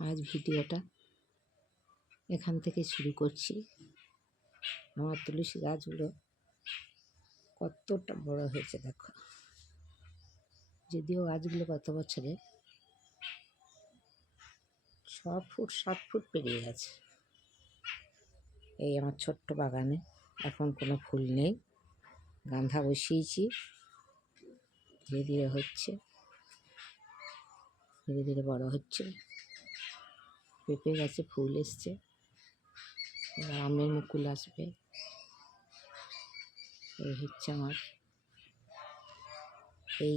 আজ ভিডিওটা এখান থেকে শুরু করছি। আমার তুলসী গাছগুলো কতটা বড় হয়েছে দেখো। যদিও গাছগুলো গত বছরে ছ ফুট, সাত ফুট পেরিয়ে গেছে। এই আমার ছোট্ট বাগানে এখন কোনো ফুল নেই। গাঁধা বসিয়েছি। ধীরে ধীরে হচ্ছে। ধীরে ধীরে বড় হচ্ছে। পেঁপে গাছে ফুল এসছে। এবার আমের মুকুল আসবে। এই হচ্ছে আমার এই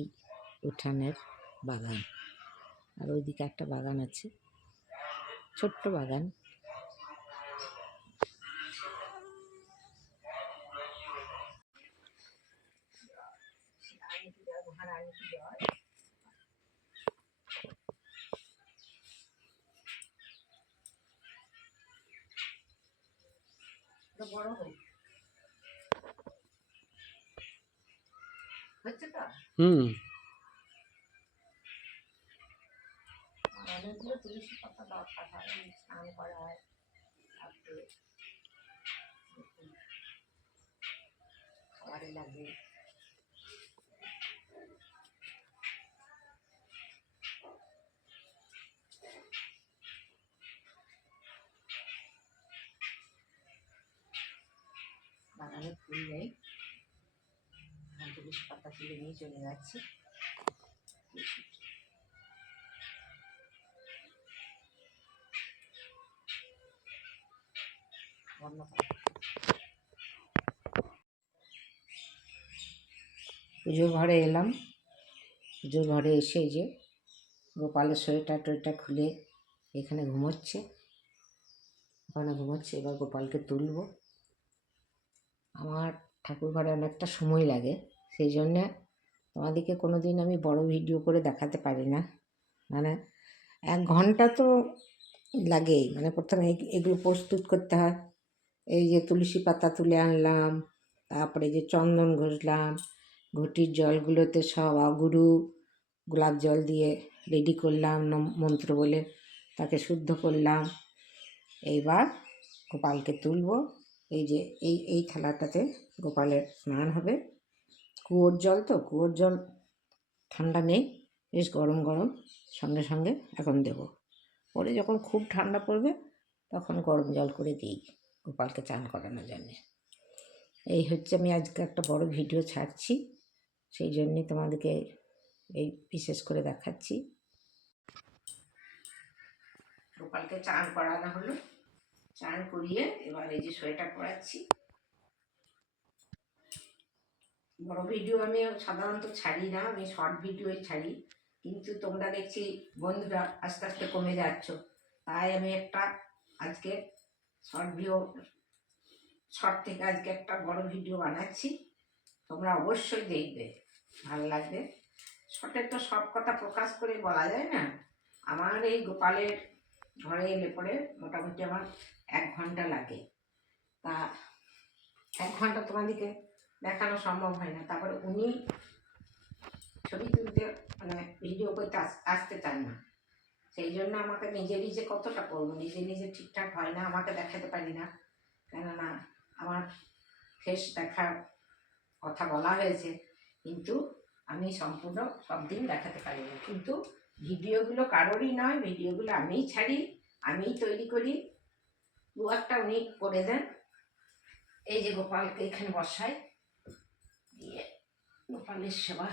উঠানের বাগান। আর ওইদিকে একটা বাগান আছে, ছোট্ট বাগান। বড় হোক হচ্ছে তো? হুম। অনেকগুলো তুলসী পাতা দরকার হয় স্নান করা হয় তারপরে খাবারে লাগে বাগানে ফুল নেই পাতা তুলে নিয়ে চলে যাচ্ছি। পুজোর ঘরে এলাম। পুজোর ঘরে এসে যে গোপালের সোয়েটার টোয়েটার খুলে এখানে ঘুমোচ্ছে। ওখানে ঘুমোচ্ছে, এবার গোপালকে তুলব। আমার ঠাকুর ঘরে অনেকটা সময় লাগে। সেই জন্যে তোমাদেরকে কোনো দিন আমি বড় ভিডিও করে দেখাতে পারি না। মানে এক ঘণ্টা তো লাগেই। মানে প্রথমে এগ- এগুলো প্রস্তুত করতে হয়। এই যে তুলসী পাতা তুলে আনলাম, তারপরে যে চন্দন ঘষলাম, ঘটির জলগুলোতে সব আগুরু, গোলাপ জল দিয়ে রেডি করলাম মন্ত্র বলে। তাকে শুদ্ধ করলাম। এইবার গোপালকে তুলব। এই যে, এই এই থালাটাতে গোপালের স্নান হবে। কুয়োর জল তো, কুয়োর জল ঠান্ডা নেই, বেশ গরম গরম। সঙ্গে সঙ্গে এখন দেব। পরে যখন খুব ঠান্ডা পড়বে, তখন গরম জল করে দিই। গোপালকে চান করানোর জন্যে। এই হচ্ছে আমি আজকে একটা বড় ভিডিও ছাড়ছি। সেই জন্যই তোমাদেরকে এই বিশেষ করে দেখাচ্ছি। গোপালকে চান করানো হলো। চান করিয়ে এবার এই যে সোয়েটার পরাচ্ছি। বড় ভিডিও আমি সাধারণত ছাড়ি না, আমি শর্ট ভিডিওই ছাড়ি। কিন্তু তোমরা দেখছি বন্ধুরা আস্তে আস্তে কমে যাচ্ছ। তাই আমি একটা আজকে শর্ট ভিডিও, শর্ট থেকে আজকে একটা বড় ভিডিও বানাচ্ছি। তোমরা অবশ্যই দেখবে, ভালো লাগবে। শর্টের তো সব কথা প্রকাশ করে বলা যায় না। আমার এই গোপালের ঘরে এলে পরে মোটামুটি আমার এক ঘণ্টা লাগে। তা এক ঘণ্টা তোমাদেরকে দেখানো সম্ভব হয় না। তারপরে উনি ছবি তুলতে মানে ভিডিও করতে আস- আসতে চান না। সেই জন্য আমাকে নিজে নিজে কতটা করব? নিজে নিজে ঠিকঠাক হয় না, আমাকে দেখাতে পারি না। কেননা আমার ফেস দেখার কথা বলা হয়েছে। কিন্তু আমি সম্পূর্ণ সব দিন দেখাতে পারি না। কিন্তু ভিডিওগুলো কারোরই নয় ভিডিওগুলো আমিই ছাড়ি, আমিই তৈরি করি। দু একটা উনি করে দেন। এই যে গোপালকে এখানে বসাই। দিয়ে গোপালের সেবা।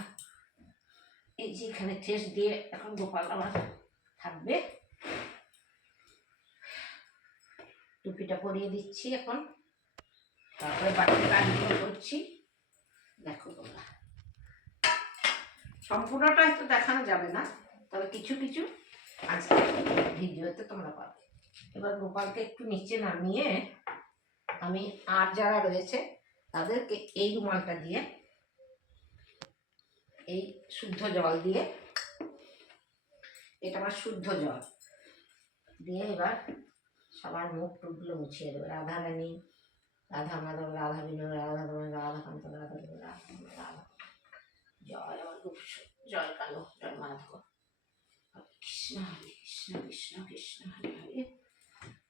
এই যে এখানে ঠেস দিয়ে এখন গোপাল আমার থাকবে। টুপিটা পরিয়ে দিচ্ছি এখন। তারপরে বাকি কাজগুলো করছি। দেখো তোমরা। সম্পূর্ণটা হয়তো দেখানো যাবে না। তবে কিছু কিছু আজকে ভিডিওতে তোমরা পাবে। এবার গোপালকে একটু নিচে নামিয়ে আমি আর যারা রয়েছে তাদেরকে এই রুমালটা দিয়ে, এই শুদ্ধ জল দিয়ে, এটা আমার শুদ্ধ জল, দিয়ে এবার সবার মুখ টুকগুলো মুছিয়ে দেবে। রাধা রানী রাধা মাধব রাধা বিনোদ রাধা তোমার রাধা। কান্ত রাধা রাধা রাধা জল আমার খুব জল কালো জল মাধব। কৃষ্ণ হরে, Krishna Krishna Krishna Hare Hare.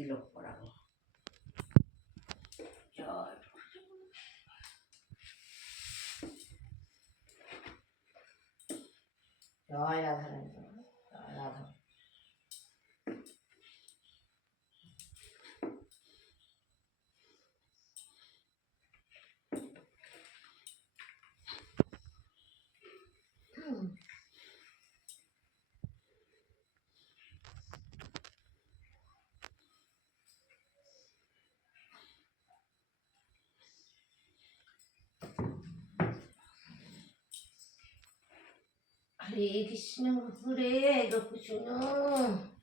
estilo por abajo. que Hare Krishna, Hare Krishna, Hare Krishna,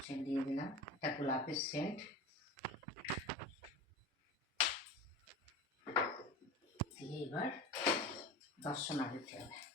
Acende ele lá, tá com o lápis, sente. দিয়ে এবার দর্শনা দিতে হবে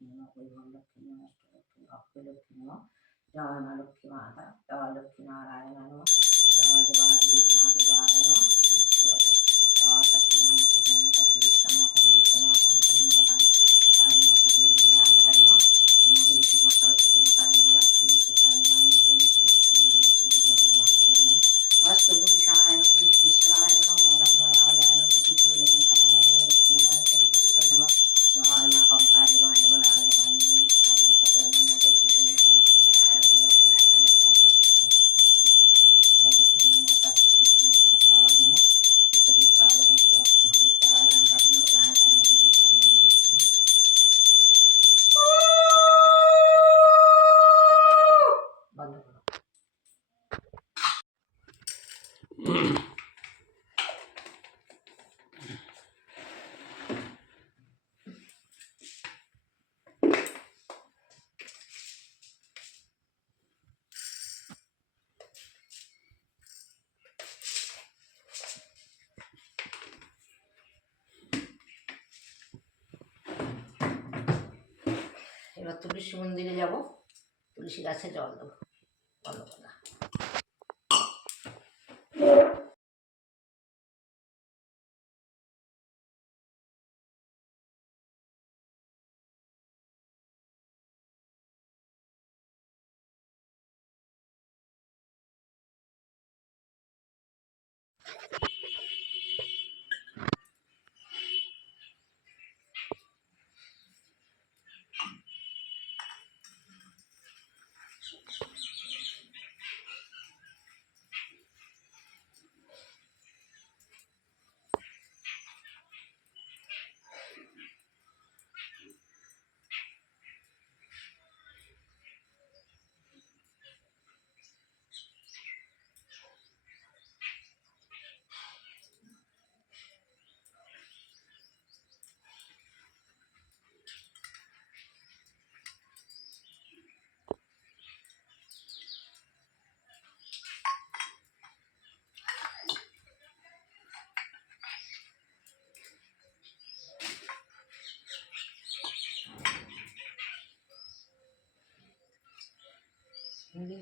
लक्ष्मीमा कुलम जय लक्ष्मी माता जय लक्ष्मी नारायण जय देवादी महादेवाय এবার তুলসী মন্দিরে যাব তুলসী গাছে জল দেবো। বন্ধ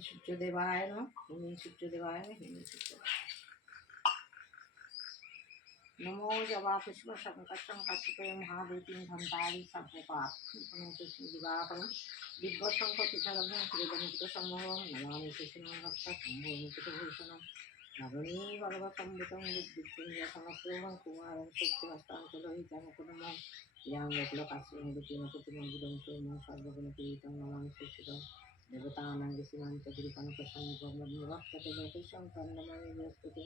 সূর্যদেবায় নম হিন্দি সূর্য নমো জবা পুষ্প সংকটং কাশ্যপে মহাদেবীং ঘন্টারি সর্বপাপ দিবাকরম দিব্য শঙ্খ তুষারভ্যং ক্রীডমিত সম্ভবং নমামি শিশুনং ভক্ত সম্ভূমিত ভূষণম। নবনী ভগবতম্বিতং বিদ্যুৎপুঞ্জ সমস্রবং কুমারং শক্তিহস্তাঞ্চলোহিতং কুটুম্বং ইয়াং লোকলোকাশ্রয়ং দ্বিতীয় Dibutahan ang isinan sa gilipan ng pasang ibang magmurak sa tegatisyon kan naman ang Diyos ito.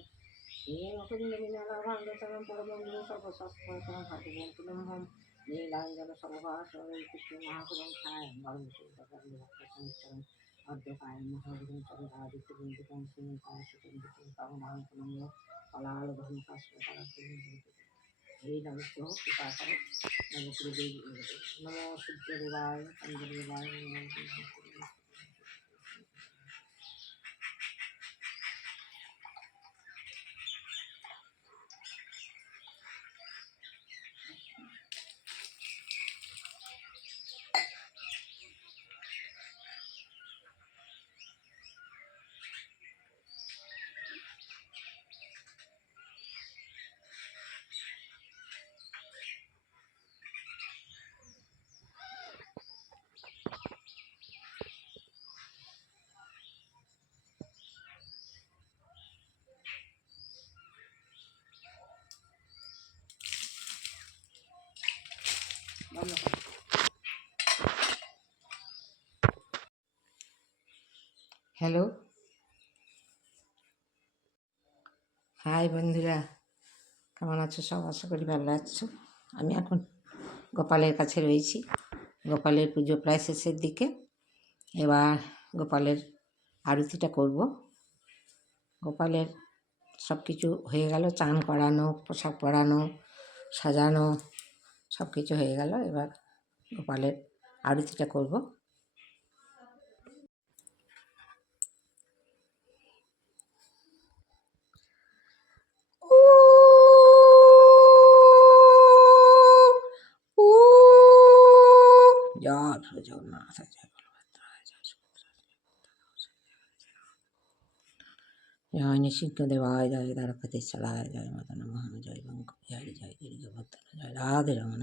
Ngayon ako din namin alarang na talang para magmurusa ko sa sporto ng katigyan ko ng hum. Nilang gano'n sa uha sa ulitik yung mga kulang hello hi বন্ধুরা। কেমন আছো সব? আশা করি ভালো আছো। আমি এখন গোপালের কাছে রয়েছি। গোপালের পুজো প্রায় শেষের দিকে। এবার গোপালের আরতিটা করব। গোপালের সব কিছু হয়ে গেল। চান করানো, পোশাক পরানো, সাজানো সব কিছু হয়ে গেল এবার গোপালের আরতিটা করব জয় জগন্নাথ জয় বলভদ্রায় জয় সুভদ্রায় নিষিদ্ধ দেবায় জয় দ্বারপতি চলায় জয় মাতা নমঃ জয় বঙ্ক জয় জয় গিরিগবর্ধন জয় রাধে রমণ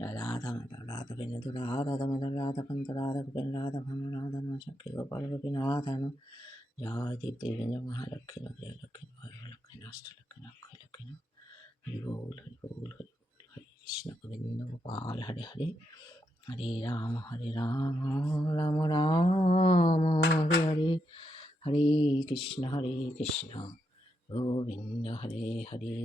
জয় রাধা মাতা রাধা বিনোদ রাধা দামোদর রাধা কান্ত রাধা গোপেন রাধা ভানু রাধা নচক্ষী গোপাল গোপীনাথান জয় দেব দেবেন্দ্র মহালক্ষ্মী নগরী লক্ষ্মী ভয় লক্ষ্মী অষ্টলক্ষ্মী অক্ষয় লক্ষ্মী হরি বল হরি বল হরি বল হরে কৃষ্ণ গোবিন্দ গোপাল হরে হরে হরে রাম হরে রাম রাম রাম হরে হরে হরে কৃষ্ণ হরে কৃষ্ণ গোবিন্দ হরে হরে